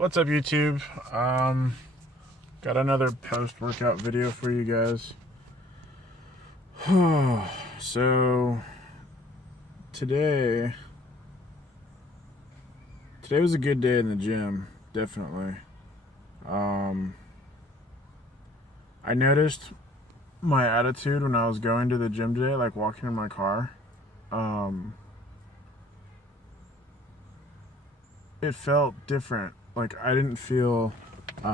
What's up, YouTube? Got another post-workout video for you guys. So today was a good day in the gym, definitely. I noticed my attitude when I was going to the gym today, like walking in my car. It felt different. Like I didn't feel like,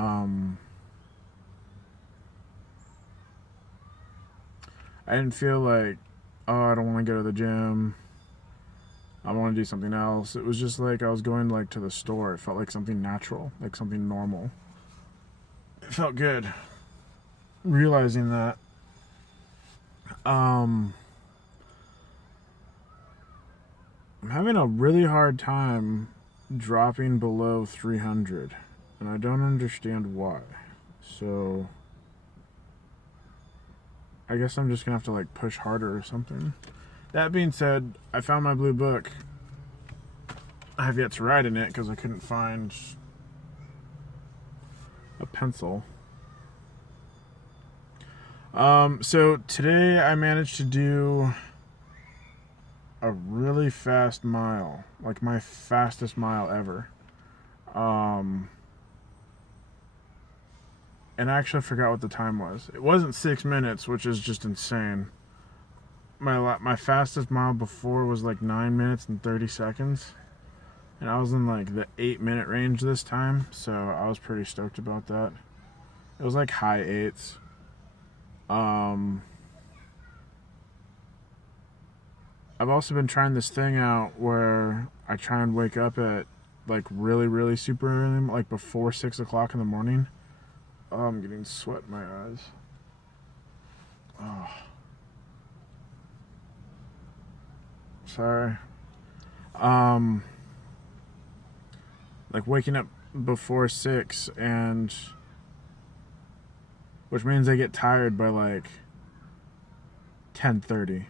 oh, I don't want to go to the gym, I want to do something else. It was just like I was going like to the store. It felt like something natural, like something normal. It felt good realizing that. I'm having a really hard time dropping below 300, and I don't understand why. So I guess I'm just gonna have to like push harder or something. That being said, I found my blue book. I have yet to write in it because I couldn't find a pencil. So today I managed to do a really fast mile, like my fastest mile ever. And I actually forgot what the time was. It wasn't 6 minutes, which is just insane. My fastest mile before was like 9 minutes and 30 seconds. And I was in like the 8-minute range this time, so I was pretty stoked about that. It was like high 8s. I've also been trying this thing out where I try and wake up at like really super early, like before 6 o'clock in the morning. Oh, I'm getting sweat in my eyes. Oh. Sorry. Like waking up before 6, and which means I get tired by like 10:30.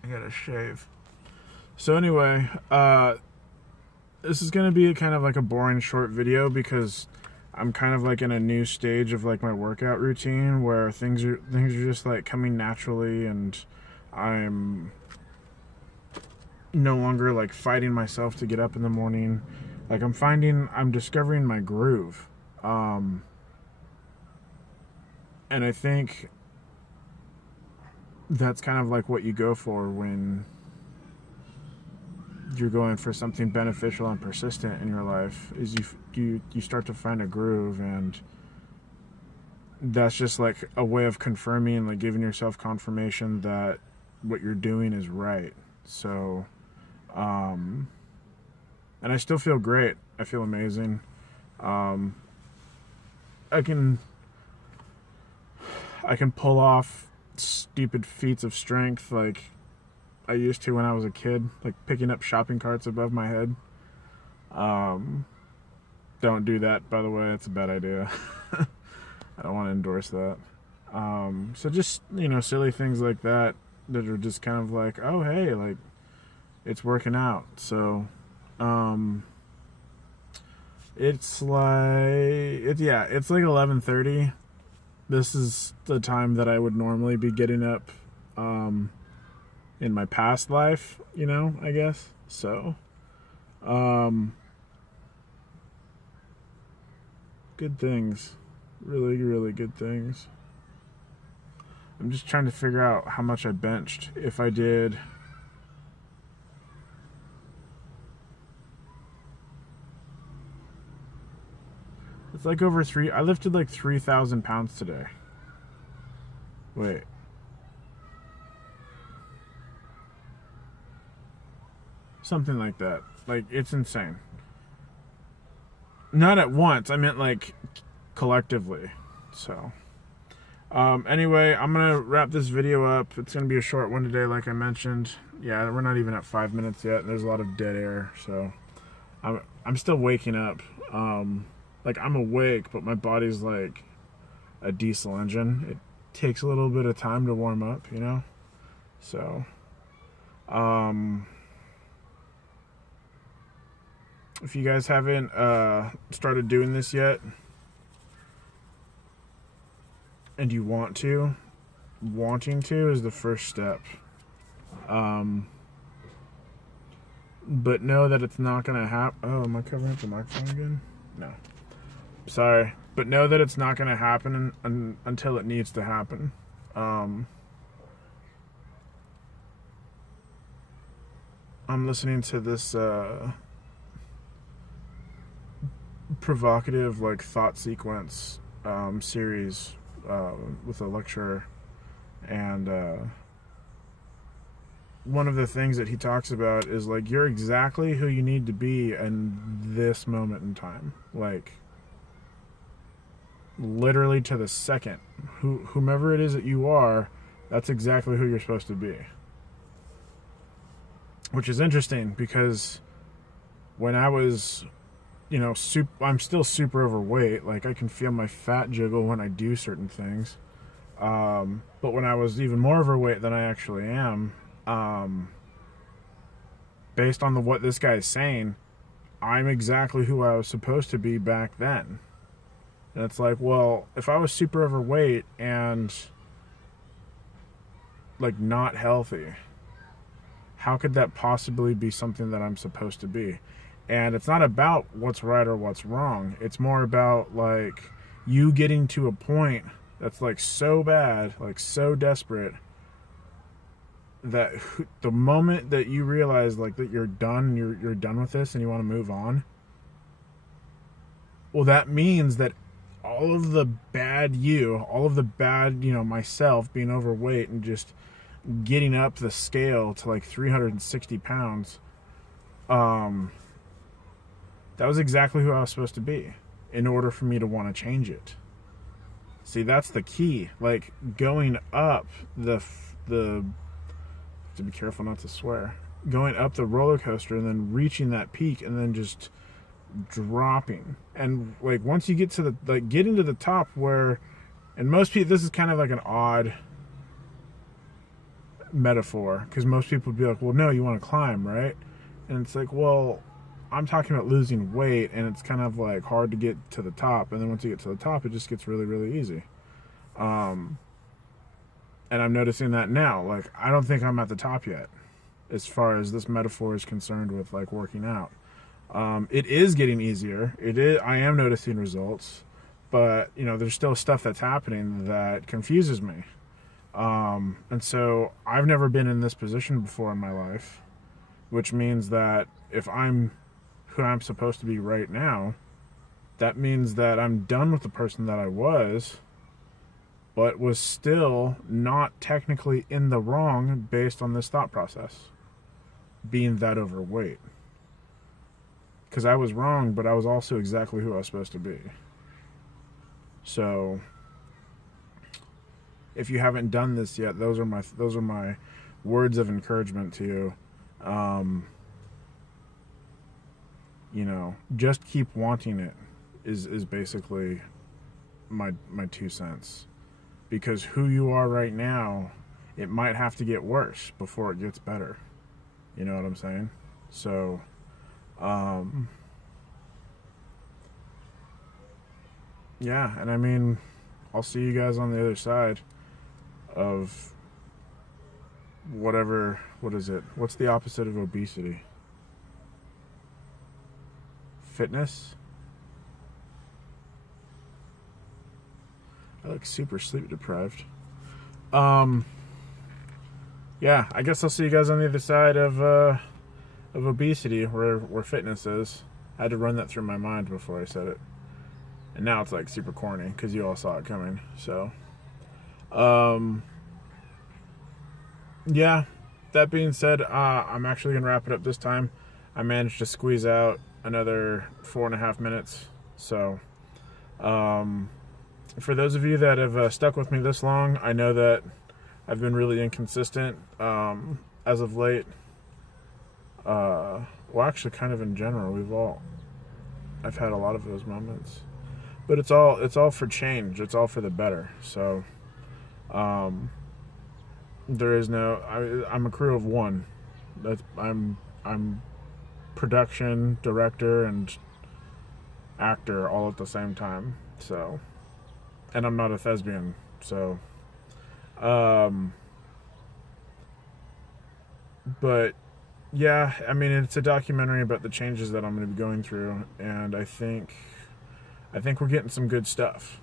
I gotta shave. So anyway, this is gonna be kind of like a boring short video because I'm kind of like in a new stage of like my workout routine where things are just like coming naturally, and I'm no longer like fighting myself to get up in the morning. Like I'm discovering my groove. And I think that's kind of like what you go for when you're going for something beneficial and persistent in your life, is you start to find a groove, and that's just like a way of confirming, like giving yourself confirmation that what you're doing is right. So and I still feel great. I feel amazing. I can pull off stupid feats of strength like I used to when I was a kid, like picking up shopping carts above my head. Don't do that, by the way. It's a bad idea. I don't want to endorse that. So just, silly things like that are just kind of like, oh, hey, like, it's working out. So, it's like 11:30. This is the time that I would normally be getting up, in my past life, I guess. So, good things. Really good things. I'm just trying to figure out how much I benched. If I did... It's like over I lifted like 3,000 pounds today. Wait. Something like that. Like, it's insane. Not at once. I meant like collectively. So, anyway, I'm gonna wrap this video up. It's gonna be a short one today, like I mentioned. Yeah, we're not even at 5 minutes yet, and there's a lot of dead air. So, I'm still waking up. Like, I'm awake, but my body's like a diesel engine. It takes a little bit of time to warm up, So, If you guys haven't started doing this yet, and you want to, wanting to is the first step. But know that it's not going to happen. Oh, am I covering up the microphone again? No. Sorry. But know that it's not going to happen until it needs to happen. I'm listening to this provocative like thought sequence series with a lecturer, and one of the things that he talks about is like, you're exactly who you need to be in this moment in time, like literally to the second. Whomever it is that you are, that's exactly who you're supposed to be. Which is interesting because when I was, I'm still super overweight. Like, I can feel my fat jiggle when I do certain things. But when I was even more overweight than I actually am, based on what this guy is saying, I'm exactly who I was supposed to be back then. And it's like, well, if I was super overweight and like not healthy, how could that possibly be something that I'm supposed to be? And it's not about what's right or what's wrong. It's more about like you getting to a point that's like so bad, like so desperate, that the moment that you realize like that you're done, you're done with this and you want to move on, well, that means that all of the bad myself being overweight and just getting up the scale to like 360 pounds, that was exactly who I was supposed to be in order for me to want to change it. See, that's the key. Like, going up to be careful not to swear, going up the roller coaster and then reaching that peak and then just dropping. And like, once you get to getting to the top, where, and most people, this is kind of like an odd metaphor, because most people would be like, well, no, you want to climb, right? And it's like, well, I'm talking about losing weight, and it's kind of like hard to get to the top, and then once you get to the top, it just gets really, really easy. And I'm noticing that now. Like, I don't think I'm at the top yet, as far as this metaphor is concerned with like working out. It is getting easier. I am noticing results, but there's still stuff that's happening that confuses me. And so I've never been in this position before in my life, which means that if I'm who I'm supposed to be right now, that means that I'm done with the person that I was, but was still not technically in the wrong based on this thought process, being that overweight. Because I was wrong, but I was also exactly who I was supposed to be. So if you haven't done this yet, those are my words of encouragement to you. Just keep wanting it is basically my 2 cents. Because who you are right now, it might have to get worse before it gets better. You know what I'm saying? So, yeah, and I mean, I'll see you guys on the other side of what is it? What's the opposite of obesity? Fitness? I look super sleep deprived. Yeah, I guess I'll see you guys on the other side of obesity, where fitness is. I had to run that through my mind before I said it. And now it's like super corny because you all saw it coming. So, yeah, that being said, I'm actually going to wrap it up this time. I managed to squeeze out another 4.5 minutes. So, for those of you that have stuck with me this long, I know that I've been really inconsistent as of late. Well, actually, kind of in general, I've had a lot of those moments, but it's all for change. It's all for the better. So, there is no. I'm a crew of one. I'm production, director, and actor all at the same time. So, and I'm not a thespian, so but yeah, I mean, it's a documentary about the changes that I'm going to be going through, and I think we're getting some good stuff.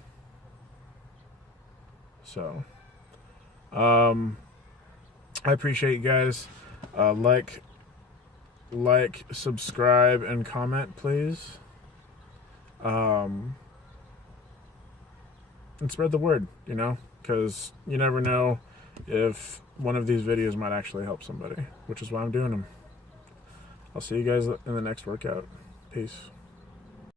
So I appreciate you guys. Like, subscribe, and comment, please. And spread the word, because you never know if one of these videos might actually help somebody, which is why I'm doing them. I'll see you guys in the next workout. Peace.